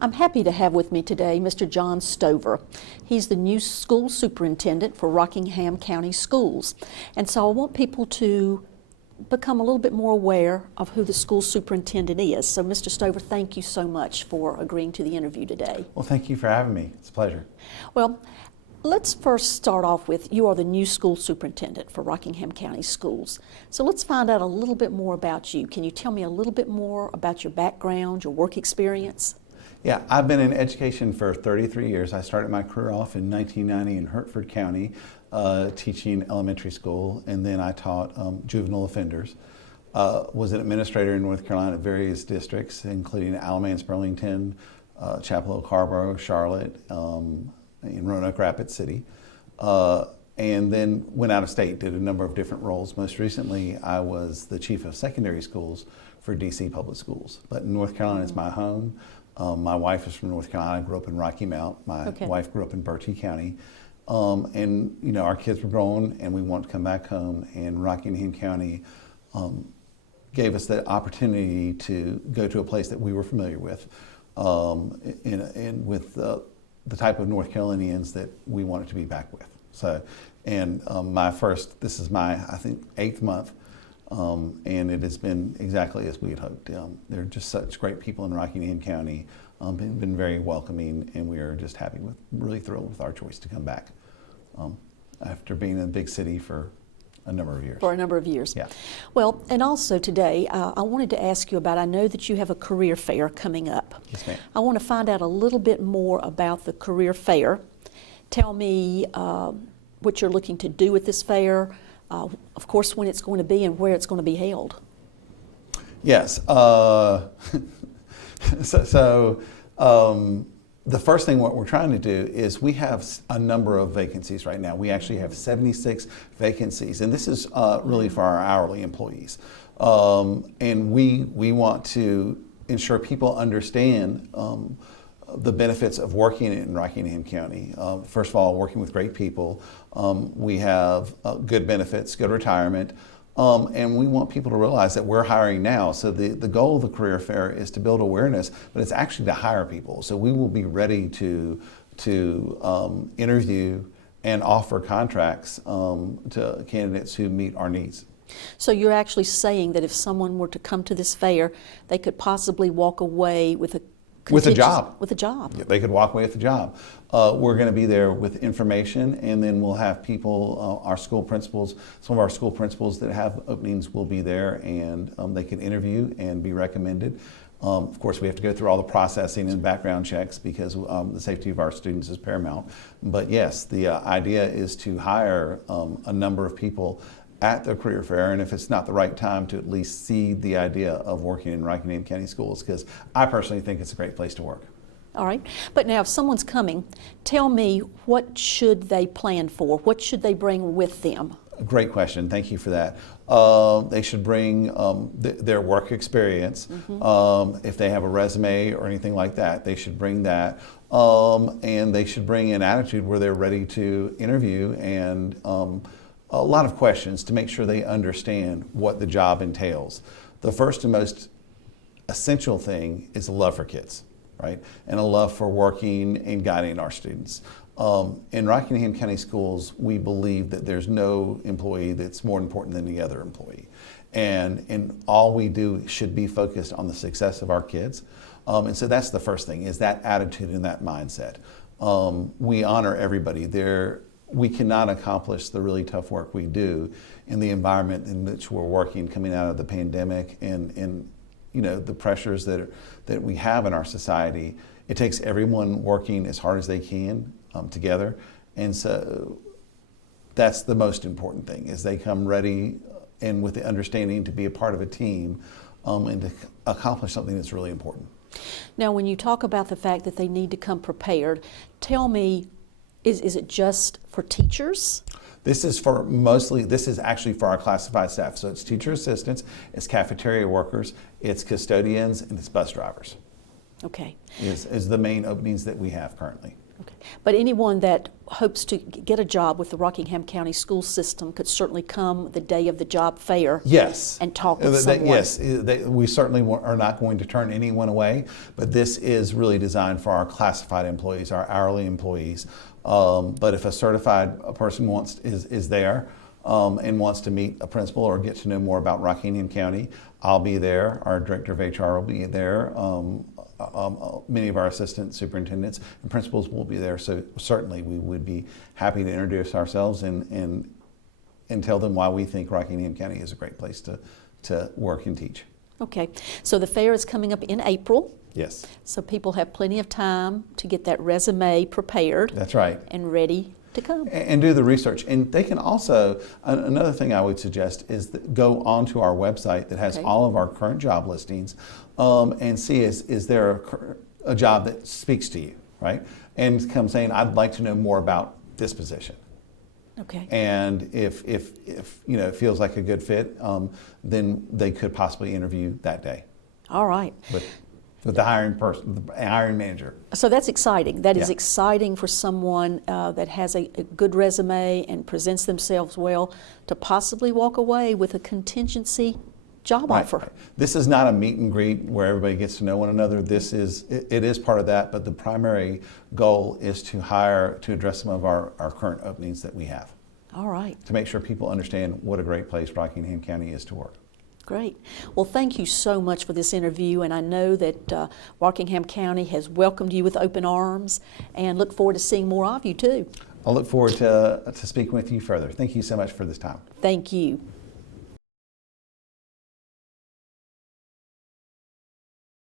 I'm happy to have with me today Mr. John Stover. He's the new school superintendent for Rockingham County Schools. And so I want people to become a little bit more aware of who the school superintendent is. So Mr. Stover, thank you so much for agreeing to the interview today. Well, thank you for having me. It's a pleasure. Well, let's first start off with you are the new school superintendent for Rockingham County Schools. So let's find out a little bit more about you. Can you tell me a little bit more about your background, your work experience? Yeah, I've been in education for 33 years. I started my career off in 1990 in Hertford County, teaching elementary school, and then I taught juvenile offenders. Was an administrator in North Carolina at various districts, including Alamance, Burlington, Chapel Hill, Carrboro, Charlotte, in Roanoke Rapids City. And then went out of state, did a number of different roles. Most recently, I was the chief of secondary schools for DC Public Schools. But North Carolina is my home. My wife is from North Carolina. I grew up in Rocky Mount. My wife grew up in Bertie County. And you know, our kids were grown and we wanted to come back home, and Rockingham County gave us the opportunity to go to a place that we were familiar with, and with the type of North Carolinians that we wanted to be back with. So, and this is my, I think, 8th month. And it has been exactly as we had hoped. They're just such great people in Rockingham County, been very welcoming, and we are just really thrilled with our choice to come back after being in a big city for a number of years. For a number of years. Yeah. Well, and also today, I wanted to ask you about, I know that you have a career fair coming up. Yes, ma'am. I want to find out a little bit more about the career fair. Tell me what you're looking to do with this fair. Of course, when it's going to be and where it's going to be held. Yes. The first thing what we're trying to do is we have a number of vacancies right now. We actually have 76 vacancies, and this is really for our hourly employees. And we want to ensure people understand the benefits of working in Rockingham County. First of all, working with great people. We have good benefits, good retirement, and we want people to realize that we're hiring now. So the goal of the career fair is to build awareness, but it's actually to hire people. So we will be ready to interview and offer contracts to candidates who meet our needs. So you're actually saying that if someone were to come to this fair, they could possibly walk away with a job. With a job. Yeah, they could walk away with a job. We're going to be there with information, and then we'll have people, our school principals, some of our school principals that have openings will be there, and they can interview and be recommended. Of course, we have to go through all the processing and background checks because the safety of our students is paramount. But yes, the idea is to hire a number of people at the career fair, and if it's not the right time, to at least see the idea of working in Rockingham County Schools, because I personally think it's a great place to work. All right, but now if someone's coming, tell me, what should they plan for? What should they bring with them? Great question, thank you for that. They should bring their work experience. If they have a resume or anything like that, they should bring that. And they should bring an attitude where they're ready to interview, and a lot of questions to make sure they understand what the job entails. The first and most essential thing is a love for kids, right? And a love for working and guiding our students. In Rockingham County Schools, we believe that there's no employee that's more important than the other employee. And all we do should be focused on the success of our kids. And so that's the first thing, is that attitude and that mindset. We honor everybody. We cannot accomplish the really tough work we do in the environment in which we're working, coming out of the pandemic and you know, the pressures that we have in our society. It takes everyone working as hard as they can together, and so that's the most important thing, is they come ready and with the understanding to be a part of a team and to accomplish something that's really important. Now, when you talk about the fact that they need to come prepared, tell me, is it just for teachers? This is actually for our classified staff. So it's teacher assistants, it's cafeteria workers, it's custodians, and it's bus drivers. Okay. Is the main openings that we have currently. Okay. But anyone that hopes to get a job with the Rockingham County school system could certainly come the day of the job fair. Yes. And talk with someone. Yes, we certainly are not going to turn anyone away, but this is really designed for our classified employees, our hourly employees. But if a certified person is there and wants to meet a principal or get to know more about Rockingham County, I'll be there. Our director of HR will be there. Many of our assistant superintendents and principals will be there. So certainly we would be happy to introduce ourselves and tell them why we think Rockingham County is a great place to work and teach. Okay, so the fair is coming up in April. Yes. So people have plenty of time to get that resume prepared. That's right. And ready to come. And do the research. And they can also, another thing I would suggest is that go onto our website that has Okay. all of our current job listings and see is there a job that speaks to you, right? And come saying, I'd like to know more about this position. Okay. And if you know it feels like a good fit, then they could possibly interview that day All right. with the hiring person, the hiring manager. So that's exciting. That is Yeah. exciting for someone that has a good resume and presents themselves well to possibly walk away with a contingency job offer. Right. This is not a meet and greet where everybody gets to know one another. It is part of that, but the primary goal is to address some of our current openings that we have, All right. to make sure people understand what a great place Rockingham County is to work. Great. Well, thank you so much for this interview, and I know that Rockingham County has welcomed you with open arms, and look forward to seeing more of you too. I'll look forward to speaking with you further. Thank you so much for this time. Thank you.